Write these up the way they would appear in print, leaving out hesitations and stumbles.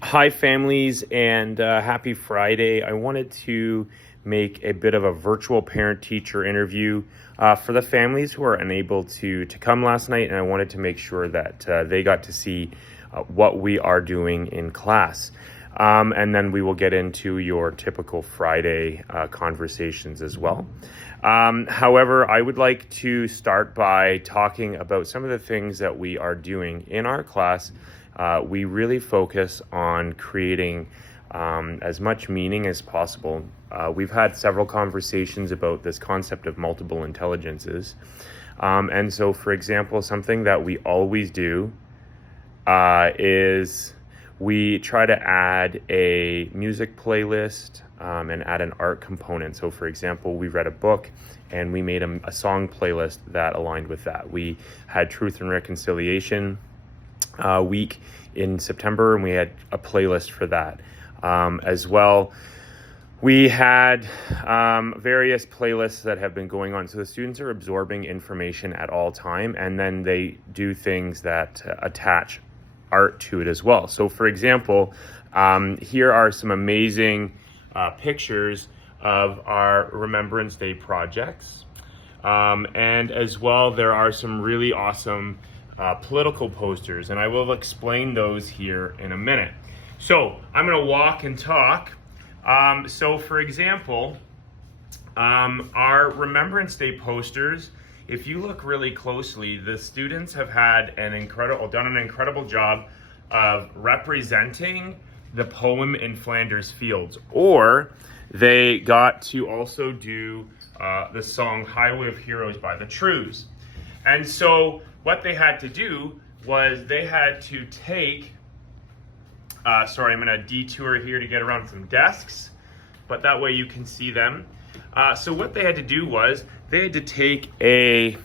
Hi, families, and happy Friday. I wanted to make a bit of a virtual parent-teacher interview for the families who are unable to come last night, and I wanted to make sure that they got to see what we are doing in class. And then we will get into your typical Friday conversations as well. However, I would like to start by talking about some of the things that we are doing in our class. We really focus on creating as much meaning as possible. We've had several conversations about this concept of multiple intelligences. And so, for example, something that we always do is we try to add a music playlist and add an art component. So, for example, we read a book and we made a song playlist that aligned with that. We had Truth and Reconciliation week in September, and we had a playlist for that as well. We had various playlists that have been going on. So the students are absorbing information at all time, and then they do things that attach art to it as well. So for example, here are some amazing pictures of our Remembrance Day projects. And as well, there are some really awesome political posters, and I will explain those here in a minute. So I'm going to walk and talk. So for example, our Remembrance Day posters, if you look really closely, the students have done an incredible job of representing the poem in Flanders Fields, or they got to also do the song Highway of Heroes by the Trews. And so what they had to do was they had to take, sorry, I'm going to detour here to get around some desks, but that way you can see them. So what they had to do was they had to take take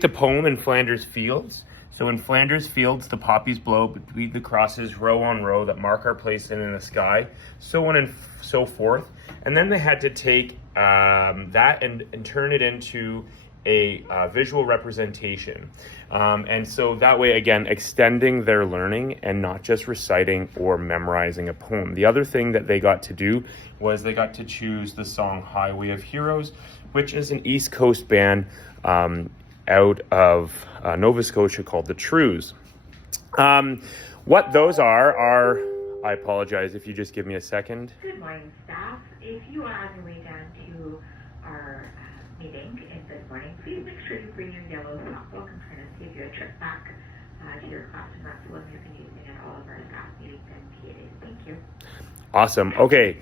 the poem in Flanders Fields. So in Flanders Fields, the poppies blow between the crosses row on row that mark our place in the sky, so on and so forth. And then they had to take that and turn it into a visual representation. And so that way, again, extending their learning and not just reciting or memorizing a poem. The other thing that they got to do was they got to choose the song Highway of Heroes, which is an East Coast band out of Nova Scotia called the Trews. What those are, I apologize if you just give me a second. Good morning, staff. If you are on your way down to our meeting this morning, please make sure you bring your yellow sock book. I'm trying to save you a trip back to your classroom. That's the one we've been using at all of our staff meetings and PA days. Thank you. Awesome. Okay.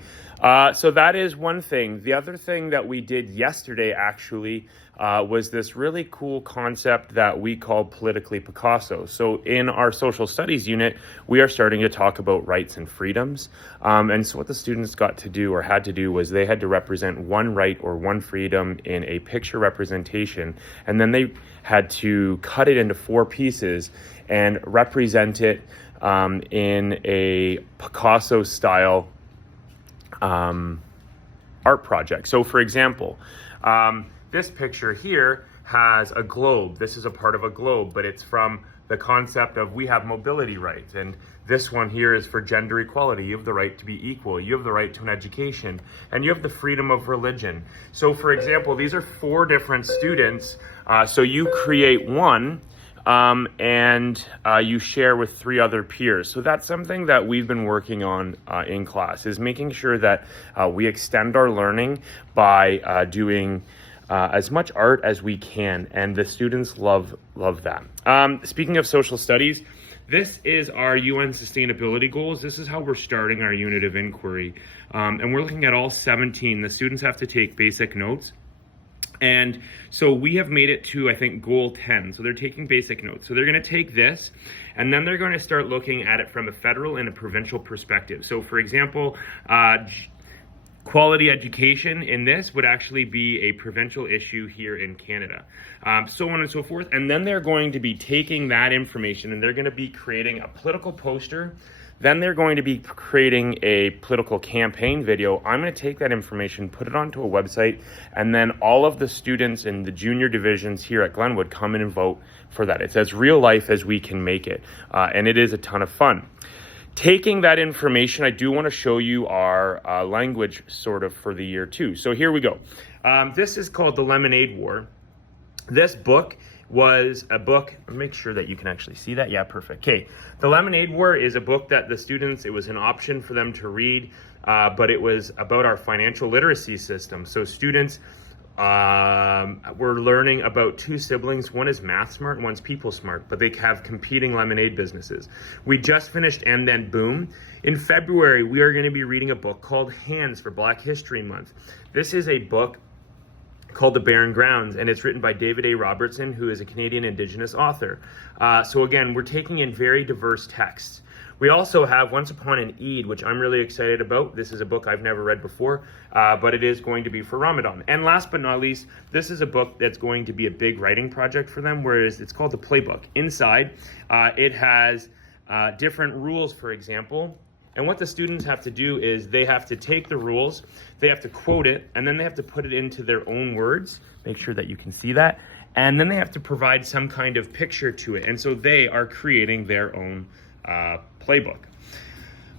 So that is one thing. The other thing that we did yesterday actually was this really cool concept that we call Politically Picasso. So in our social studies unit, we are starting to talk about rights and freedoms. And so what the students got to do or had to do was they had to represent one right or one freedom in a picture representation. And then they had to cut it into 4 pieces and represent it in a Picasso style art project. So for example, this picture here has a globe. This is a part of a globe, but it's from the concept of we have mobility rights. And this one here is for gender equality. You have the right to be equal. You have the right to an education, and you have the freedom of religion. So for example, these are 4 different students. So you create one, and you share with 3 other peers. So that's something that we've been working on in class, is making sure that we extend our learning by doing as much art as we can, and the students love that. Speaking of social studies, this is our UN sustainability goals. This is how we're starting our unit of inquiry, and we're looking at all 17. The students have to take basic notes. And so we have made it to, I think, goal 10. So they're taking basic notes. So they're going to take this, and then they're going to start looking at it from a federal and a provincial perspective. So for example, quality education in this would actually be a provincial issue here in Canada, so on and so forth. And then they're going to be taking that information and they're going to be creating a political poster. Then they're going to be creating a political campaign video. I'm going to take that information, put it onto a website, and then all of the students in the junior divisions here at Glenwood come in and vote for that. It's as real life as we can make it, and it is a ton of fun. Taking that information, I do want to show you our language sort of for the year too. So here we go. This is called The Lemonade War. This book was a book, make sure that you can actually see that. Yeah, perfect. Okay, The Lemonade War is a book that the students, it was an option for them to read, but it was about our financial literacy system. So students were learning about two siblings. One is math smart and one's people smart, but they have competing lemonade businesses. We just finished And Then Boom. In February, we are going to be reading a book called Hands for Black History Month. This is a book called The Barren Grounds, and it's written by David A. Robertson, who is a Canadian Indigenous author. So again, we're taking in very diverse texts. We also have Once Upon an Eid, which I'm really excited about. This is a book I've never read before, but it is going to be for Ramadan. And last but not least, this is a book that's going to be a big writing project for them, whereas it's called The Playbook. Inside, it has different rules, for example. And what the students have to do is they have to take the rules, they have to quote it, and then they have to put it into their own words. Make sure that you can see that. And then they have to provide some kind of picture to it. And so they are creating their own playbook.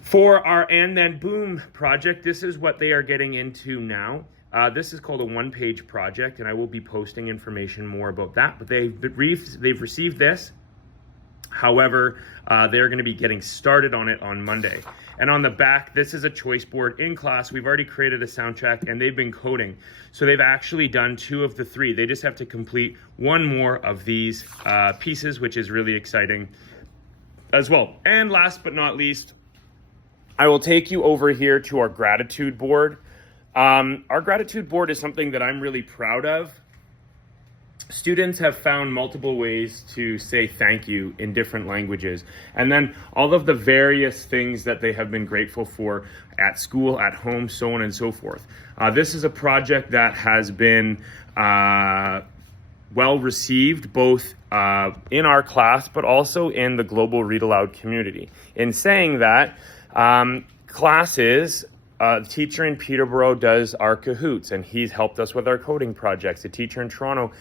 For our And Then Boom project, this is what they are getting into now. This is called a one-page project, and I will be posting information more about that. But they've received this. However, they're going to be getting started on it on Monday. And on the back, this is a choice board in class. We've already created a soundtrack and they've been coding. So they've actually done 2 of the 3. They just have to complete 1 more of these pieces, which is really exciting as well. And last but not least, I will take you over here to our gratitude board. Our gratitude board is something that I'm really proud of. Students have found multiple ways to say thank you in different languages, and then all of the various things that they have been grateful for at school, at home, so on and so forth. This is a project that has been well received both in our class but also in the global Read Aloud community. In saying that, classes, the teacher in Peterborough does our Kahoots, and he's helped us with our coding projects. The teacher in Toronto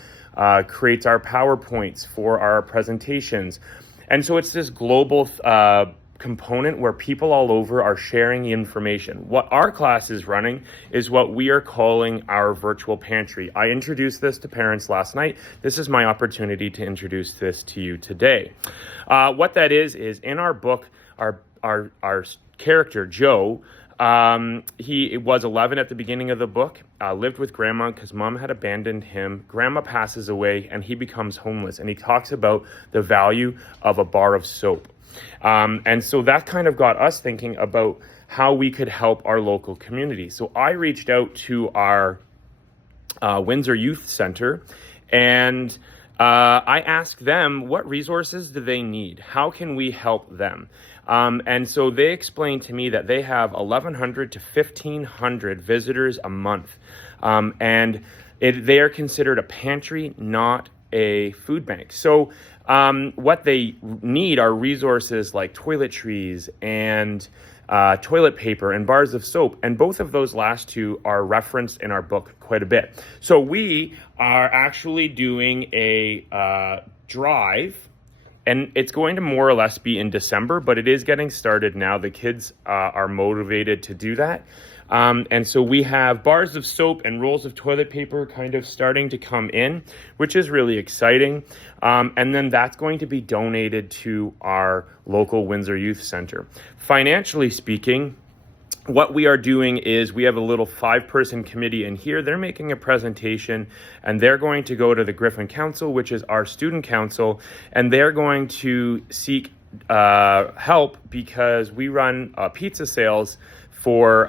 creates our PowerPoints for our presentations. And so it's this global component where people all over are sharing information. What our class is running is what we are calling our virtual pantry. I introduced this to parents last night. This is my opportunity to introduce this to you today. What that is in our book, our character, Joe, he was 11 at the beginning of the book, lived with grandma because mom had abandoned him. Grandma passes away and he becomes homeless, and he talks about the value of a bar of soap. And so that kind of got us thinking about how we could help our local community. So I reached out to our Windsor Youth Center, and I asked them, what resources do they need? How can we help them? And so they explained to me that they have 1,100 to 1,500 visitors a month. And they are considered a pantry, not a food bank. So what they need are resources like toiletries and toilet paper and bars of soap. And both of those last 2 are referenced in our book quite a bit. So we are actually doing a drive, and it's going to more or less be in December, but it is getting started now. The kids are motivated to do that. And so we have bars of soap and rolls of toilet paper kind of starting to come in, which is really exciting. And then that's going to be donated to our local Windsor Youth Center. Financially speaking, what we are doing is we have a little 5-person committee in here. They're making a presentation, and they're going to go to the Griffin Council, which is our student council, and they're going to seek help because we run pizza sales for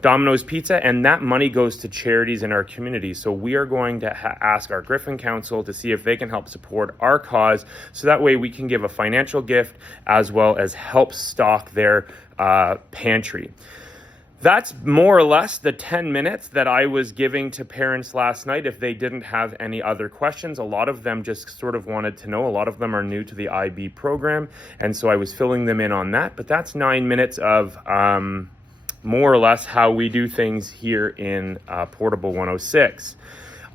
Domino's Pizza, and that money goes to charities in our community. So we are going to ask our Griffin Council to see if they can help support our cause, so that way we can give a financial gift as well as help stock their pantry. That's more or less the 10 minutes that I was giving to parents last night if they didn't have any other questions. A lot of them just sort of wanted to know. A lot of them are new to the IB program, and so I was filling them in on that. But that's 9 minutes of more or less how we do things here in Portable 106.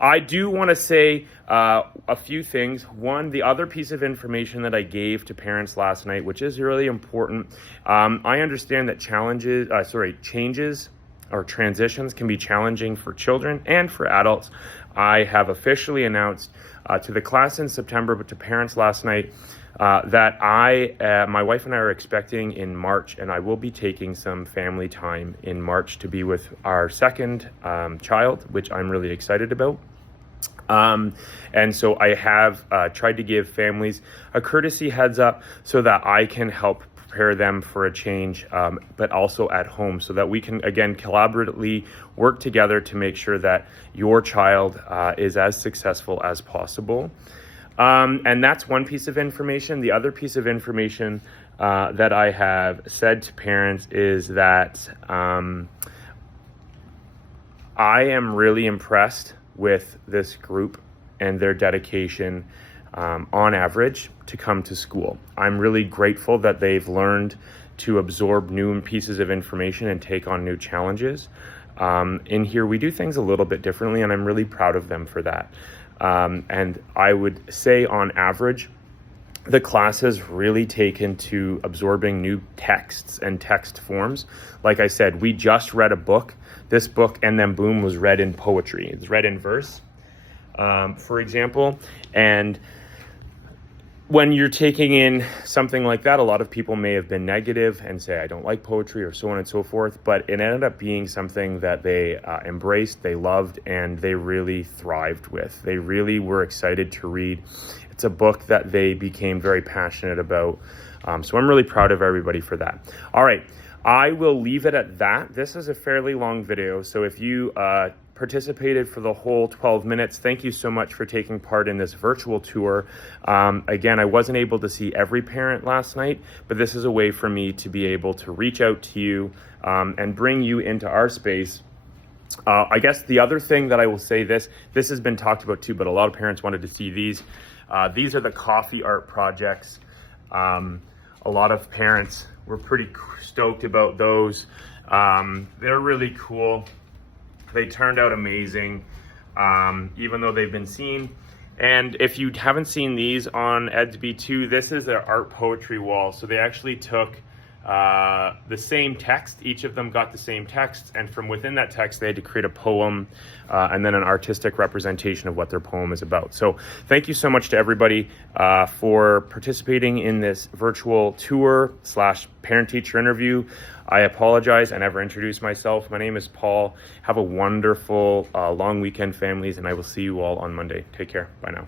I do want to say a few things. One, the other piece of information that I gave to parents last night, which is really important. I understand that changes or transitions can be challenging for children and for adults. I have officially announced to the class in September, but to parents last night, that my wife and I are expecting in March, and I will be taking some family time in March to be with our second child, which I'm really excited about. And so I have tried to give families a courtesy heads up so that I can help prepare them for a change, but also at home, so that we can, again, collaboratively work together to make sure that your child is as successful as possible. And that's one piece of information. The other piece of information that I have said to parents is that I am really impressed with this group and their dedication on average to come to school. I'm really grateful that they've learned to absorb new pieces of information and take on new challenges. In here, we do things a little bit differently, and I'm really proud of them for that. And I would say on average, the class has really taken to absorbing new texts and text forms. Like I said, we just read a book. This book, And Then Boom, was read in poetry. It's read in verse, for example. And when you're taking in something like that, a lot of people may have been negative and say, I don't like poetry, or so on and so forth. But it ended up being something that they embraced, they loved, and they really thrived with. They really were excited to read. It's a book that they became very passionate about. So I'm really proud of everybody for that. All right, I will leave it at that. This is a fairly long video, so if you participated for the whole 12 minutes, thank you so much for taking part in this virtual tour. Again, I wasn't able to see every parent last night, but this is a way for me to be able to reach out to you and bring you into our space. I guess the other thing that I will say, this has been talked about too, but a lot of parents wanted to see these. These are the coffee art projects. A lot of parents were pretty stoked about those. They're really cool. They turned out amazing, even though they've been seen. And if you haven't seen these on Edsby 2, this is their art poetry wall. So they actually took the same text. Each of them got the same text, and from within that text they had to create a poem and then an artistic representation of what their poem is about. So thank you so much to everybody for participating in this virtual tour / parent-teacher interview. I apologize, I never introduced myself. My name is Paul. Have a wonderful long weekend, families, and I will see you all on Monday. Take care. Bye now.